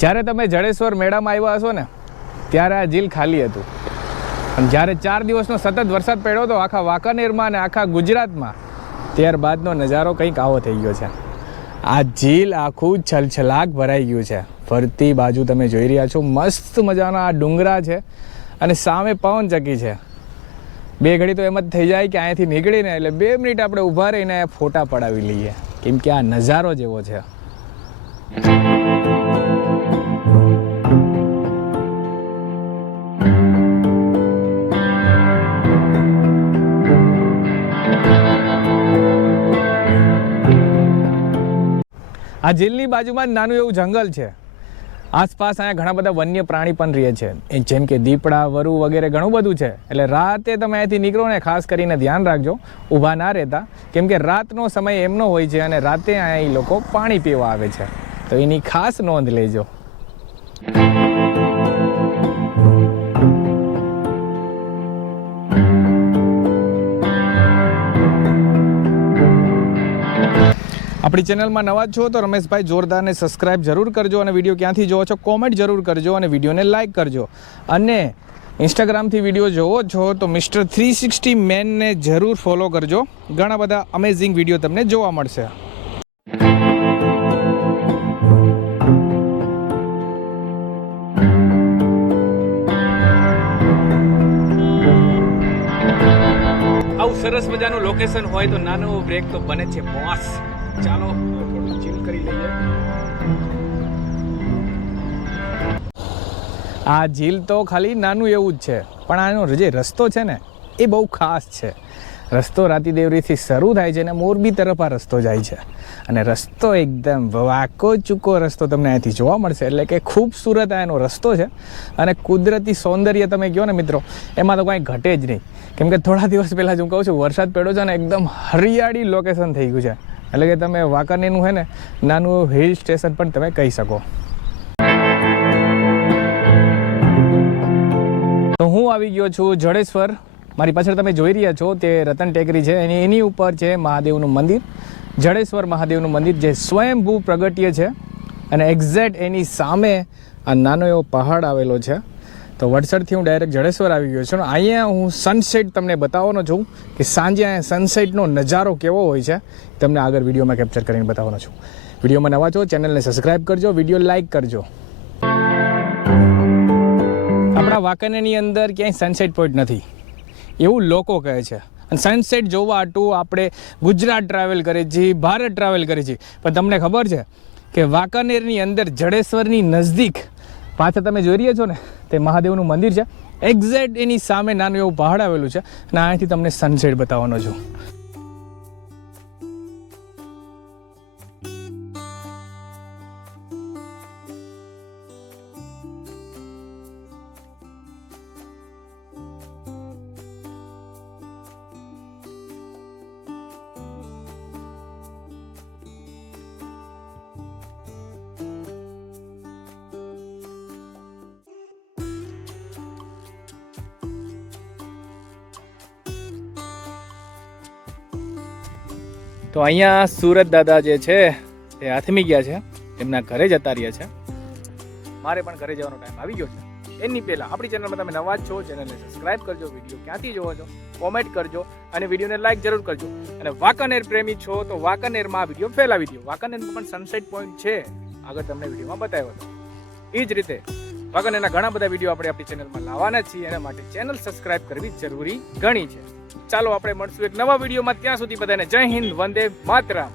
જ્યારે તમે જડેશ્વર મેળામાં આવ્યા હશો ને ત્યારે આ ઝીલ ખાલી હતું, અને જ્યારે 4 દિવસનો સતત વરસાદ પડ્યો હતો આખા વાંકાનેરમાં અને આખા ગુજરાતમાં, ત્યારબાદનો નજારો કંઈક આવો થઈ ગયો છે. આ ઝીલ આખું છલછલાક ભરાઈ ગયું છે. ફરતી બાજુ તમે જોઈ રહ્યા છો મસ્ત મજાના આ ડુંગરા છે અને સામે પવનચક્કી છે. બે ઘડી તો એમ જ થઈ જાય કે અહીંયાથી નીકળીને એટલે 2 મિનિટ આપણે ઊભા રહીને ફોટા પડાવી લઈએ, કેમ કે આ નજારો જેવો છે. આ ઝીલની બાજુમાં જ નાનું એવું જંગલ છે. આસપાસ અહીંયા ઘણા બધા વન્ય પ્રાણી પણ રહે છે, જેમ કે દીપડા, વરુ વગેરે ઘણું બધું છે. એટલે રાતે તમે અહીંથી નીકળો ને ખાસ કરીને ધ્યાન રાખજો, ઊભા ના રહેતા, કેમ કે રાતનો સમય એમનો હોય છે અને રાતે અહીંયા લોકો પાણી પીવા આવે છે, તો એની ખાસ નોંધ લેજો. આપણી ચેનલમાં નવા છો તો રમેશભાઈ જોરદારને સબસ્ક્રાઇબ જરૂર કરજો, અને વિડીયો ક્યાંથી જોવો છો કોમેન્ટ જરૂર કરજો, અને વિડીયોને લાઇક કરજો. અને ઇન્સ્ટાગ્રામથી વિડીયો જોવો છો તો મિસ્ટર 360 મેનને જરૂર ફોલો કરજો. ઘણા બધા અમેઝિંગ વિડીયો તમને જોવા મળશે. આવું સરસ મજાનું લોકેશન હોય તો નાનો બ્રેક તો બને છે બોસ. ચાલો થોડું ચીલ કરી લઈએ. આ ઝીલ તો ખાલી નાનું એવું જ છે, પણ આનો જે રસ્તો છે ને એ બહુ ખાસ છે. રસ્તો રાતીદેવરીથી શરૂ થાય છે અને મોરબી તરફ આ રસ્તો જાય છે, અને રસ્તો એકદમ વાંકો ચૂકો રસ્તો તમને અહીંથી જોવા મળશે. એટલે કે ખૂબસૂરત આનો રસ્તો છે, અને કુદરતી સૌંદર્ય તમે કહો ને મિત્રો, એમાં તો કાંઈ ઘટે જ નહીં. કેમ કે થોડા દિવસ પહેલાં હું કહું છું વરસાદ પડ્યો છે ને એકદમ હરિયાળી લોકેશન થઈ ગયું છે. એટલે કે તમે વાંકાનેરનું છે ને નાનું હિલ સ્ટેશન પણ તમે કહી શકો. તો હું આવી ગયો છું જડેશ્વર. મારી પાછળ તમે જોઈ રહ્યા છો તે રતન ટેકરી છે, એની ઉપર છે મહાદેવનું મંદિર, જડેશ્વર મહાદેવનું મંદિર, જે સ્વયંભૂ પ્રગટ્ય છે. અને એક્ઝેક્ટ એની સામે આ નાનો એવો પહાડ આવેલો છે. તો વડસરથી હું ડાયરેક્ટ જડેશ્વર આવી ગયો છું. અહીંયા હું સનસેટ તમને બતાવવાનો છું કે સાંજે અહીંયા સનસેટનો નજારો કેવો હોય છે, તમને આગળ વિડીયોમાં કેપ્ચર કરીને બતાવવાનો છું. વિડીયોમાં નવા છો ચેનલને સબસ્ક્રાઈબ કરજો, વિડીયો લાઇક કરજો. આપણા વાંકાનેરની અંદર ક્યાંય સનસેટ પોઈન્ટ નથી એવું લોકો કહે છે, અને સનસેટ જોવા આટું આપણે ગુજરાત ટ્રાવેલ કરીએ છીએ, ભારત ટ્રાવેલ કરીએ છીએ. પણ તમને ખબર છે કે વાંકાનેરની અંદર જડેશ્વરની નજદીક પાછળ તમે જોઈ રહ્યા છો ને તે મહાદેવનું મંદિર છે. એક્ઝેક્ટ એની સામે નાનું એવું પહાડ આવેલું છે, અને અહીંથી તમને સનસેટ બતાવવાનો છું. તો અહીંયા સુરત દાદા જે છે તે આથમી ગયા છે, એમના ઘરે જતા રહ્યા છે. મારે પણ ઘરે જવાનો ટાઈમ આવી ગયો છે. એની પહેલાં આપણી ચેનલમાં તમે નવા જ છો, ચેનલને સબસ્ક્રાઇબ કરજો, વિડીયો ક્યાંથી જોવો છો કોમેન્ટ કરજો, અને વિડીયોને લાઇક જરૂર કરજો. અને વાંકાનેર પ્રેમી છો તો વાંકાનેરમાં આ વિડીયો ફેલાવી દો. વાંકાનેરમાં પણ સનસેટ પોઈન્ટ છે, આગળ તમને વિડીયોમાં બતાવ્યો હતો. એ જ રીતે વાંકાનેરના ઘણા બધા વિડીયો આપણે આપણી ચેનલમાં લાવવાના છીએ, એના માટે ચેનલ સબસ્ક્રાઇબ કરવી જરૂરી ગણી છે. ચાલો આપણે મળશું એક નવા વિડીયોમાં. ત્યાં સુધી બધાને જય હિન્દ, વંદે માતરમ.